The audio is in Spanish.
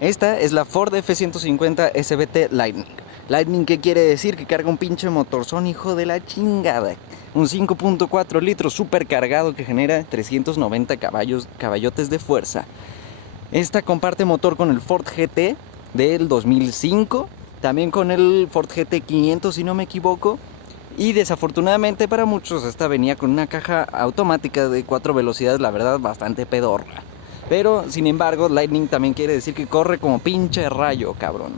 Esta es la Ford F-150 SVT Lightning. Lightning, ¿qué quiere decir? Que carga un pinche motorzón, hijo de la chingada. Un 5.4 litros super cargado que genera 390 caballotes de fuerza. Esta comparte motor con el Ford GT del 2005, también con el Ford GT 500 si no me equivoco. Y desafortunadamente para muchos esta venía con una caja automática de 4 velocidades, la verdad bastante pedorra. Pero sin embargo Lightning también quiere decir que corre como pinche rayo, cabrón.